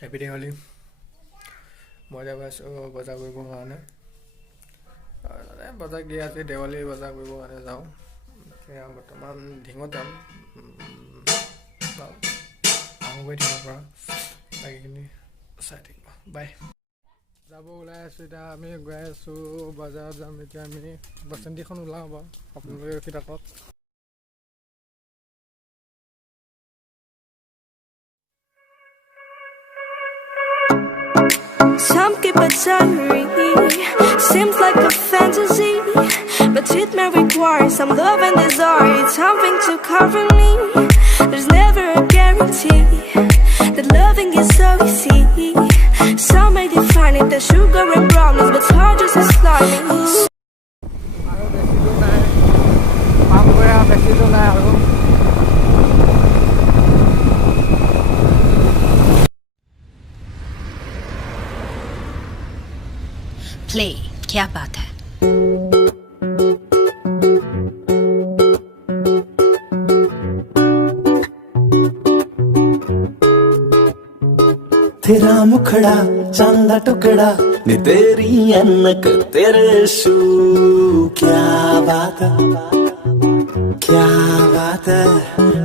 Happy Diwali. মই যাব আছোঁ বজাৰ কৰিবৰ কাৰণে। বজাৰ কি আছে, দেৱালী বজাৰ কৰিবৰ কাৰণে যাওঁ। এতিয়া বৰ্তমান ঢিঙত যাম। আহোঁগৈ ঢিঙৰ পৰা, বাকীখিনি চাই থাকিব। বাই। যাব ওলাই আছোঁ এতিয়া, আমি গৈ আছোঁ বজাৰত যাম। এতিয়া আমি বাচন্তিখন ওলাওঁ বাৰু, আপোনালোকে ৰখি থাকক। Some keep it diary, seems like a fantasy, but it may require some love and desire, something to cover me. There's never a guarantee that loving is so easy. Some may define it as sugar and brownies, but hard just as slimy. আৰু বেছি দূৰ নাই, পাম গৈ আৰু বেছি দূৰ নাই আৰু। प्ले क्या बात है। तेरा मुखड़ा चांदा टुकड़ा नी तेरी अनक तेरे शू, क्या बात है, क्या बात है।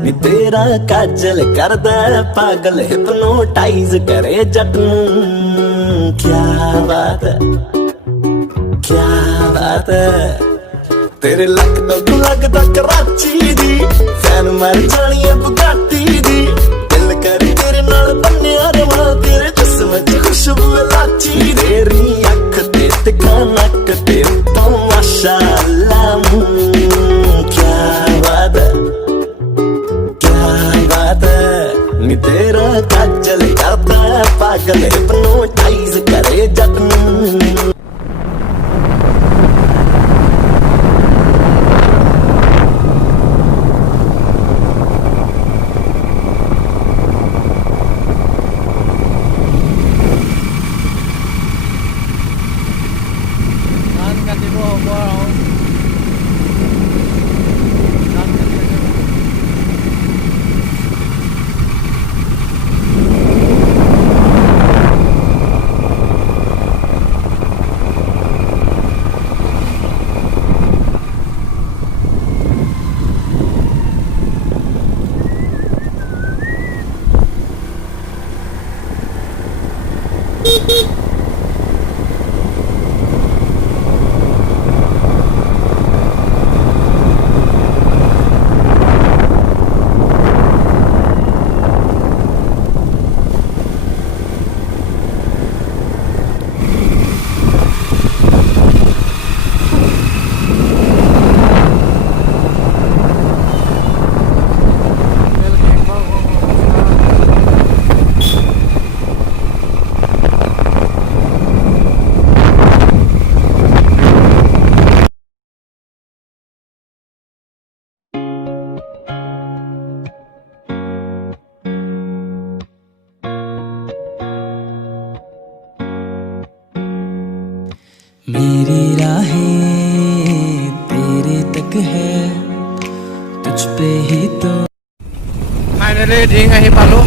नी तेरा काजल कर दे पागल, हिप्नोटाइज करे जट नू, क्या बात है, क्या बात है। तेरे लगदा कराची दी, फैन मर जानी है बुगाटी दी। दिल कर तेरे नाल बन्निया रवा, तेरे जिस्म च खुशबू लाची। तेरी अख ते तिखा नक ते तो माशाअल्लाह, क्या बात है, क्या बात है। नी तेरा काजल करता पागल, हिप्नोटाइज करे जट नू। मेरी राहें तेरे तक है, तुझ पे ही तो। ফাইনেলি ঢিং আহি পালোঁ।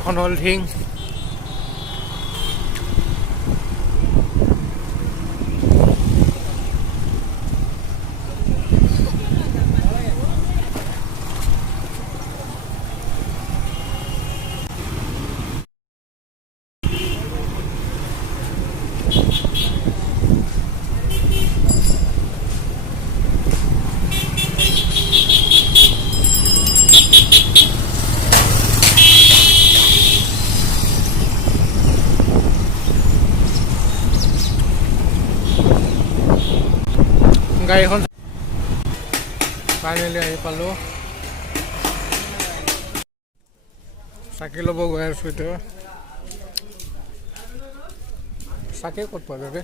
এখন হ'ল ঢিং। গাড়ীখন ফাইনেলি আহি পালোঁ চাকি ল'ব গৈ আছোঁ এতিয়া চাকি ক'ত পোৱা যাবে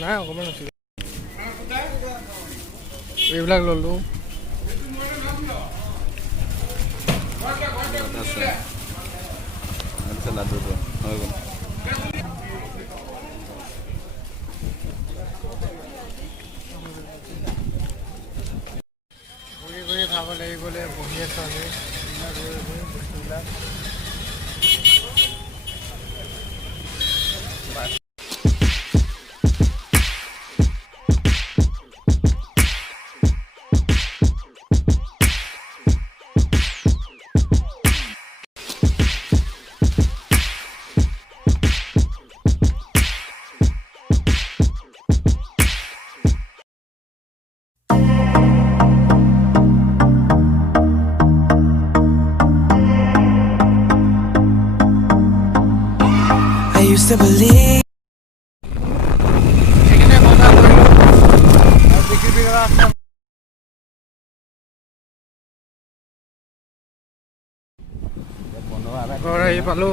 নাই অকণমান আছিলে এইবিলাক ল'লোঁ ঘূৰি ঘূৰি ভাগৰ লাগি গ'লে বহি আছোঁ আমি বস্তুবিলাক I used to believe সেইখিনি বজাৰ কৰিলোঁ আৰু বিক্ৰী বিক্ৰা আছে ঘৰ আহি পালোঁ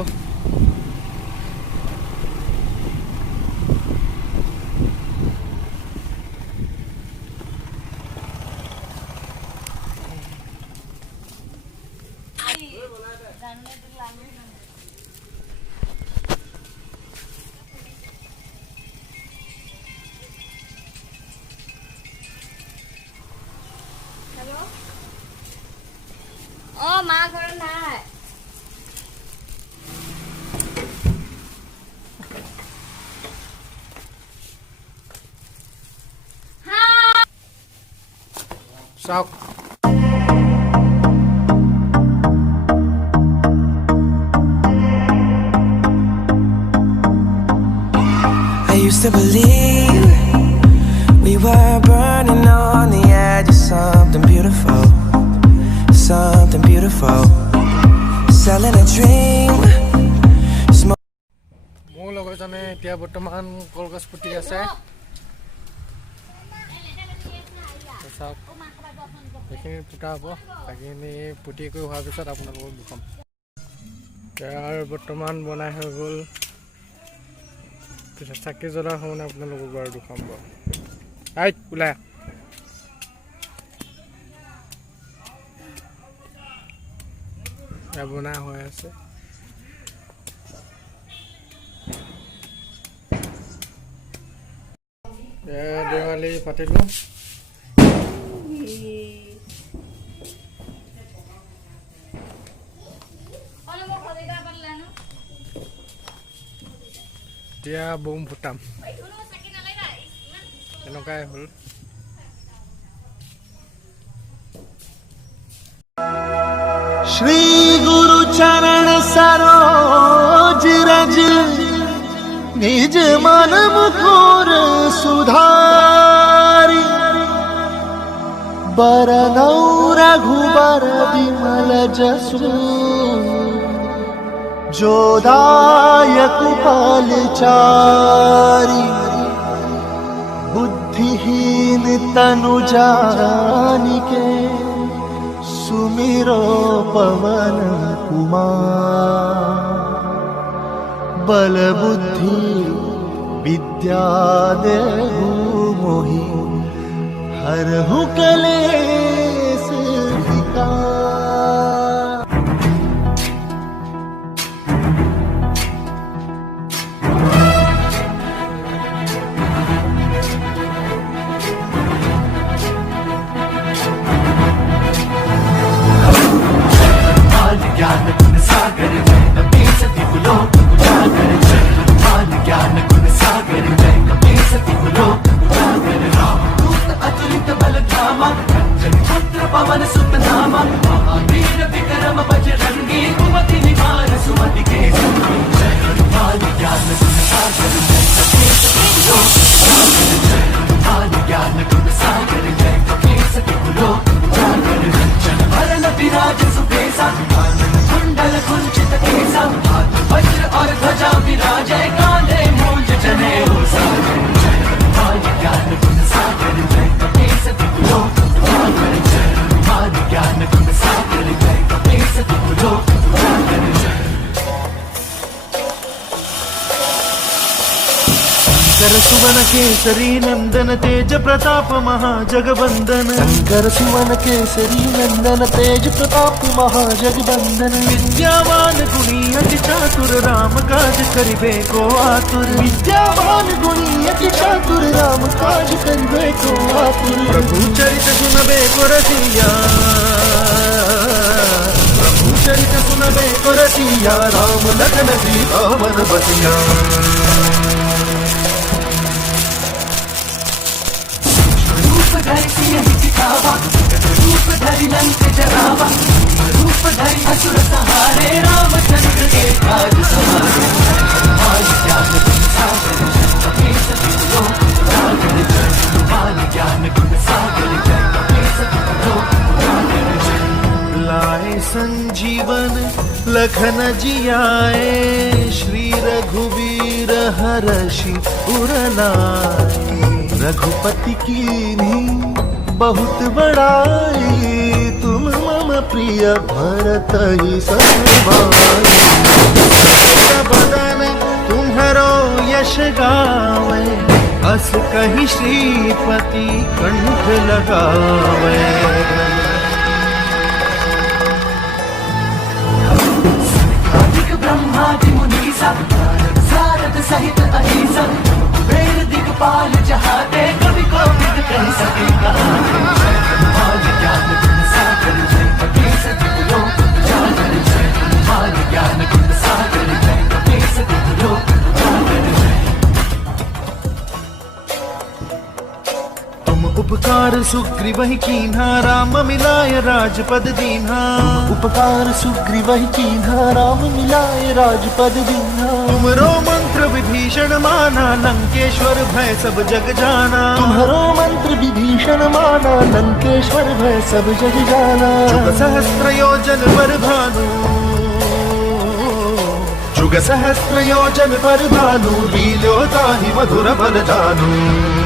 মা ঘৰত নাই চাওক I used to believe we were burning on the edge of something beautiful, something beautiful, selling a dream. মোৰ লগৰজনে এতিয়া বৰ্তমান কলগছ পুতি আছে চাওক সেইখিনি পুতা হ'ব সেইখিনি পুতি কৰি হোৱাৰ পিছত আপোনালোকক দেখাম আৰু বৰ্তমান বনাই হৈ গ'ল পিছত চাকি জ্বলাৰ সময়ত আপোনালোকক বাৰু দেখাম বাৰু আই ওলাই বনাই হৈ আছে দেৱালী পাতিলোঁ এতিয়া বম ফুটাম এনেকুৱাই হ'ল श्री गुरु चरण सरोज रज निज मन मुकुर सुधारी बरनौ रघुबर विमल जसु जोदायक फलचारी बुद्धिहीन तनु जानिके सुमिरो पवन कुमार बल बुद्धि विद्या देहु मोहि हरहु कलेस विकार ज्ञान गुण सागर जय कपी सती बुलो उजागर जय हनुमान ज्ञान गुण सागर जय कपी सती बुलो उजागर राम दूत अतुलित बल धामा अंजन पुत्र पवन सुत नामा महावीर विक्रम बजरंगी कुमति निवार सुमति के संगी जय हनुमान ज्ञान गुण सागर जय कपी सती बुलो और ध्वजा विराजे कांधे मूंज जने हो सागर जय विद्वान ज्ञान गुण सागर जय कपीस लोक उजागर जय विद्वान ज्ञान गुण सागर जय कपीस लोक उजागर जय शंकर सुवन केसरी नंदन तेज प्रताप महाजगवंदन शंकर सुवन केसरी नंदन तेज प्रताप महाजगवंदन विद्यावान गुणी अति चातुर राम काज करिबे को आतुर विद्यावान गुणी अति चातुर राम काज करिबे को आतुर प्रभु चरित सुनबे को रसिया प्रभु चरित सुनबे को रसिया राम लखन सीता मन बसिया धरि सिंह दिखावा रूप धरि लंक जरावा रूप धरि असुर सहारे रामचंद्र के काज सवारे विद्वान ज्ञान गुण सागर जय कपीस लोक उजागर जय विद्वान ज्ञान गुण सागर जय कपीस लोक उजागर जय लाए संजीवन लखन जियाए श्री रघुवीर हरषि उर लाए रघुपति कीन्ही बहुत बड़ाई तुम मम प्रिय भरत ही सभाई बदन तुम्हारो यश गावे अस कही श्रीपति कंठ लगावे अधिक ब्रह्मादि मुनीसा सारद सहित अहिसा वेद दिगपाल जहाते कवि को विद कह सके कहानी जय विद्वान ज्ञान गुण सागर जय कपीस लोक उजागर जय विद्वान ज्ञान गुण सागर जय कपीस लोक उजागर जय तुम उपकार सुग्रीव कीन्हा राम मिलाय राजपद दीन्हा उपकार सुग्रीव कीन्हा राम मिलाए राजपद दीन्हा तुमरो मंत्र विभीषण माना लंकेश्वर भय सब जग जाना तुम्हारो मंत्र विभीषण माना लंकेश्वर भय सब जग जाना जुग सहस्त्र योजन पर भानु जुग सहस्त्र योजन पर भानु लील्यो ताहि मधुर बल जानु